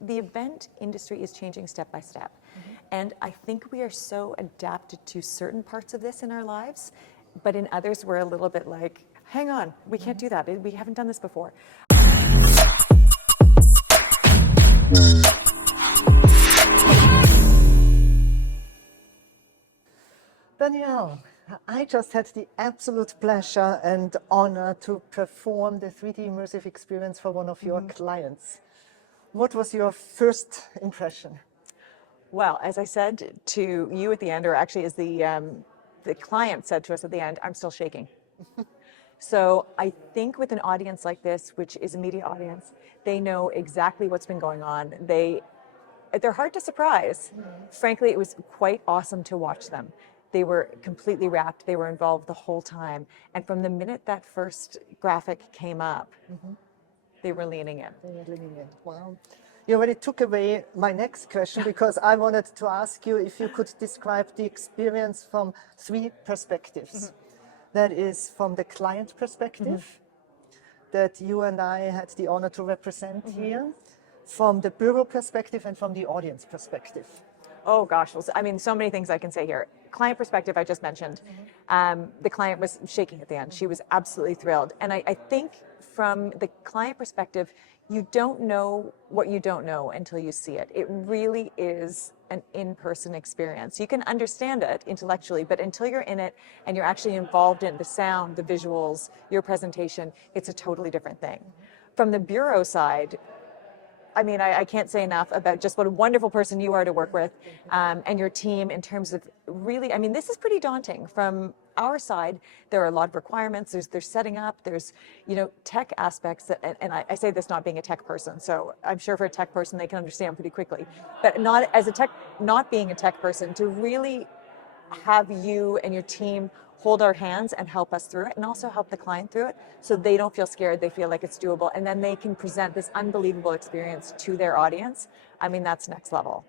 the event industry is changing step by step. And I think we are so adapted to certain parts of this in our lives, but in others we're a little bit like, hang on, we can't do that. We haven't done this before. Danielle, I just had the absolute pleasure and honor to perform the 3D immersive experience for one of your clients. What was your first impression? Well, as I said to you at the end, or actually as the client said to us at the end, I'm still shaking. So I think with an audience like this, which is a media audience, they know exactly what's been going on. They're hard to surprise. Frankly, it was quite awesome to watch them. They were completely wrapped. They were involved the whole time. And from the minute that first graphic came up, they were leaning in. They were leaning in. Wow. You already took away my next question because I wanted to ask you if you could describe the experience from three perspectives. That is from the client perspective that you and I had the honor to represent here, from the bureau perspective, and from the audience perspective. Oh gosh, well, I mean, so many things I can say here. Client perspective, I just mentioned. The client was shaking at the end. She was absolutely thrilled. And I think from the client perspective, you don't know what you don't know until you see it. It really is an in-person experience. You can understand it intellectually, but until you're in it and you're actually involved in the sound, the visuals, your presentation, it's a totally different thing. From the bureau side, I mean, I can't say enough about just what a wonderful person you are to work with, and your team in terms of really, I mean, this is pretty daunting. From our side, there are a lot of requirements. There's setting up, there's, tech aspects that, and I say this not being a tech person, so I'm sure for a tech person, they can understand pretty quickly, but not being a tech person, to really have you and your team hold our hands and help us through it, and also help the client through it, so they don't feel scared, they feel like it's doable, and then they can present this unbelievable experience to their audience. I mean, that's next level.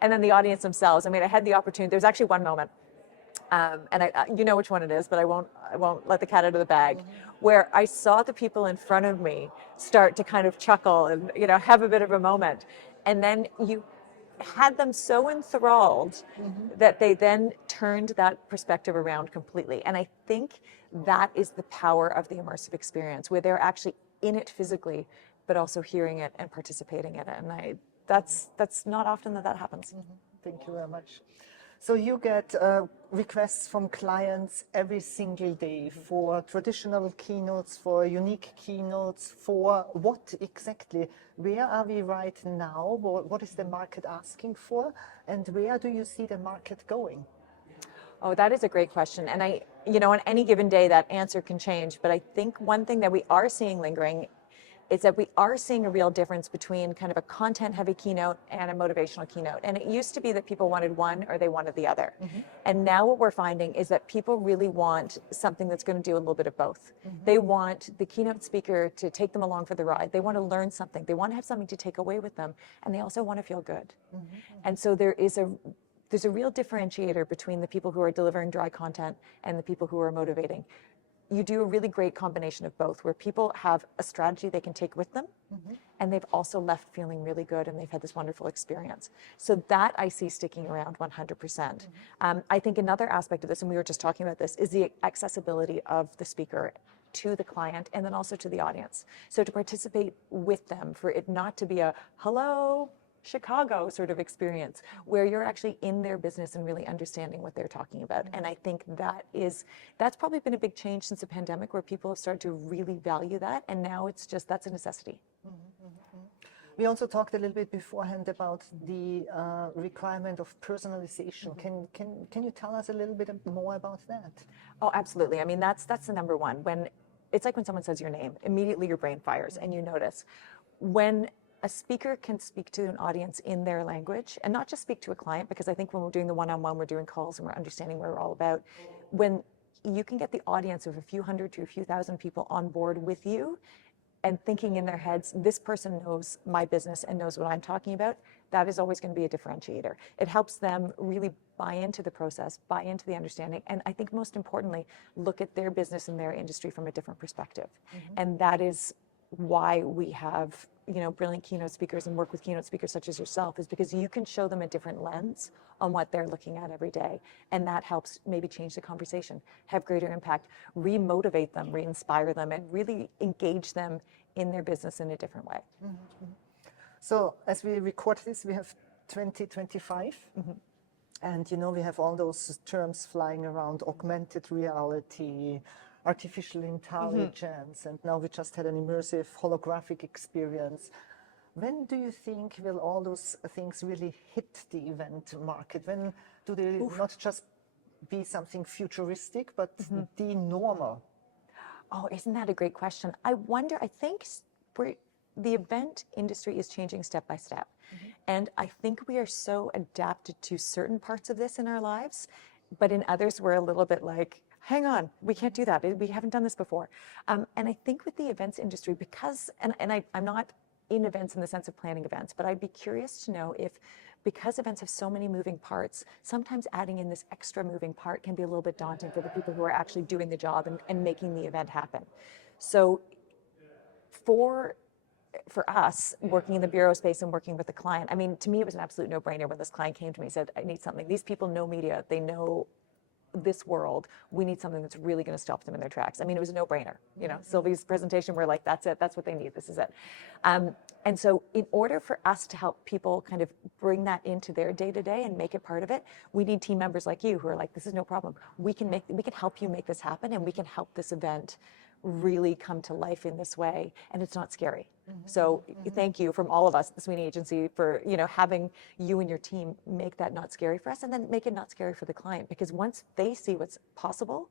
And then the audience themselves, I mean, I had the opportunity, there's actually one moment, and you know which one it is, but I won't let the cat out of the bag, where I saw the people in front of me start to kind of chuckle and, have a bit of a moment. And then you had them so enthralled that they then turned that perspective around completely. And I think that is the power of the immersive experience, where they're actually in it physically, but also hearing it and participating in it. And that's not often that happens. Thank you very much. So you get requests from clients every single day for traditional keynotes, for unique keynotes, for what exactly? Where are we right now? What is the market asking for? And where do you see the market going? Oh, that is a great question. And on any given day, that answer can change. But I think one thing that we are seeing lingering is that we are seeing a real difference between kind of a content-heavy keynote and a motivational keynote. And it used to be that people wanted one or they wanted the other. And now what we're finding is that people really want something that's going to do a little bit of both. They want the keynote speaker to take them along for the ride. They want to learn something. They want to have something to take away with them. And they also want to feel good. And so there's a real differentiator between the people who are delivering dry content and the people who are motivating. You do a really great combination of both, where people have a strategy they can take with them, and they've also left feeling really good, and they've had this wonderful experience. So that I see sticking around 100%. I think another aspect of this, and we were just talking about this, is the accessibility of the speaker to the client and then also to the audience. So to participate with them, for it not to be a hello, Chicago sort of experience, where you're actually in their business and really understanding what they're talking about. And I think that's probably been a big change since the pandemic, where people have started to really value that, and now that's a necessity. We also talked a little bit beforehand about the requirement of personalization. Can you tell us a little bit more about that? Oh, absolutely. I mean, that's the number one. It's like when someone says your name, immediately your brain fires and you notice. When a speaker can speak to an audience in their language, and not just speak to a client, because I think when we're doing the one-on-one, we're doing calls and we're understanding what we're all about. When you can get the audience of a few hundred to a few thousand people on board with you and thinking in their heads, this person knows my business and knows what I'm talking about, that is always going to be a differentiator. It helps them really buy into the process, buy into the understanding, and I think most importantly, look at their business and their industry from a different perspective. And that is why we have, brilliant keynote speakers and work with keynote speakers such as yourself, is because you can show them a different lens on what they're looking at every day. And that helps maybe change the conversation, have greater impact, re-motivate them, re-inspire them, and really engage them in their business in a different way. So as we record this, we have 2025. And we have all those terms flying around: augmented reality, artificial intelligence, and now we just had an immersive holographic experience. When do you think will all those things really hit the event market? When do they not just be something futuristic, but the normal? Oh, isn't that a great question? I wonder, I think the event industry is changing step by step. And I think we are so adapted to certain parts of this in our lives, but in others we're a little bit like, hang on, we can't do that. We haven't done this before. And I think with the events industry, because, I'm not in events in the sense of planning events, but I'd be curious to know if, because events have so many moving parts, sometimes adding in this extra moving part can be a little bit daunting for the people who are actually doing the job and making the event happen. So for us, working in the bureau space and working with the client, I mean, to me, it was an absolute no-brainer when this client came to me and said, I need something. These people know media. They know this world. We need something that's really going to stop them in their tracks. I mean, it was a no-brainer. Sylvie's presentation, we're like, that's it. That's what they need. This is it. And so in order for us to help people kind of bring that into their day-to-day and make it part of it, we need team members like you who are like, this is no problem. We can help you make this happen, and we can help this event really come to life in this way, and it's not scary. So thank you from all of us at the Sweeney Agency for having you and your team make that not scary for us, and then make it not scary for the client, because once they see what's possible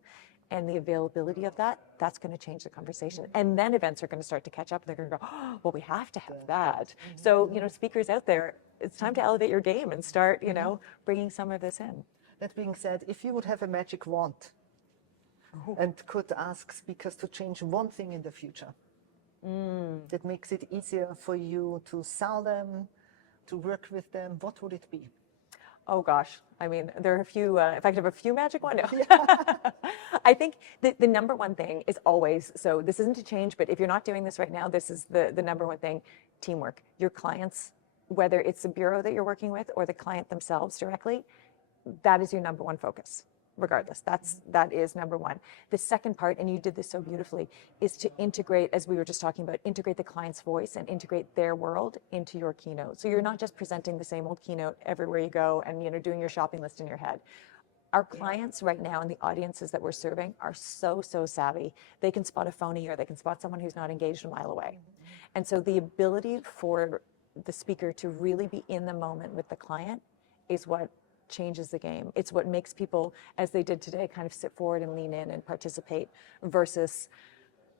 and the availability of that, that's going to change the conversation. And then events are going to start to catch up. They're going to go, oh, well, we have to have that. So speakers out there, it's time to elevate your game and start bringing some of this in. That being said, if you would have a magic wand and could ask speakers to change one thing in the future that makes it easier for you to sell them, to work with them, what would it be? Oh gosh, I mean, there are a few, if I could have a few magic ones, no. I think the number one thing is always, so this isn't to change, but if you're not doing this right now, this is the number one thing: teamwork. Your clients, whether it's the bureau that you're working with or the client themselves directly, that is your number one focus. Regardless, that is number one. The second part, and you did this so beautifully, is to integrate, as we were just talking about, integrate the client's voice and integrate their world into your keynote. So you're not just presenting the same old keynote everywhere you go and doing your shopping list in your head. Our clients right now and the audiences that we're serving are so savvy. They can spot a phony, or they can spot someone who's not engaged a mile away. And so the ability for the speaker to really be in the moment with the client is what changes the game. It's what makes people, as they did today, kind of sit forward and lean in and participate, versus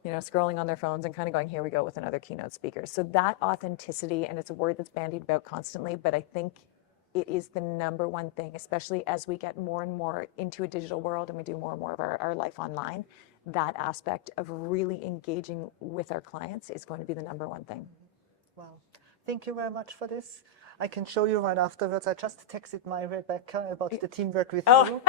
scrolling on their phones and kind of going, here we go with another keynote speaker. So that authenticity, and it's a word that's bandied about constantly, but I think it is the number one thing, especially as we get more and more into a digital world and we do more and more of our life online. That aspect of really engaging with our clients is going to be the number one thing. Wow. Thank you very much for this. I can show you right afterwards. I just texted my Rebecca about the teamwork with you.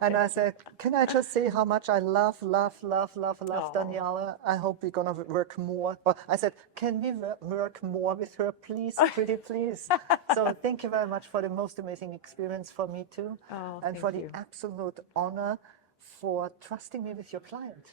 And I said, can I just say how much I love Danielle? I hope we're going to work more. Or I said, can we work more with her, please, pretty please? So thank you very much for the most amazing experience for me too. And for the absolute honor for trusting me with your client.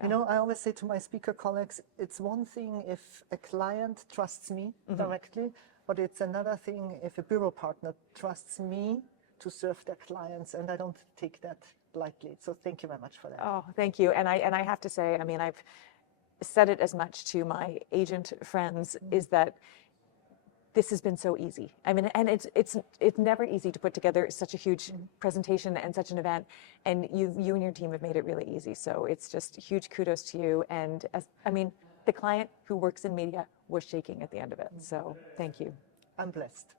I always say to my speaker colleagues, it's one thing if a client trusts me directly, but it's another thing if a bureau partner trusts me to serve their clients, and I don't take that lightly. So thank you very much for that. Oh, thank you. And I have to say, I mean, I've said it as much to my agent friends, is that this has been so easy. I mean, and it's never easy to put together such a huge presentation and such an event, and you and your team have made it really easy. So it's just huge kudos to you. And the client who works in media was shaking at the end of it. So thank you. I'm blessed.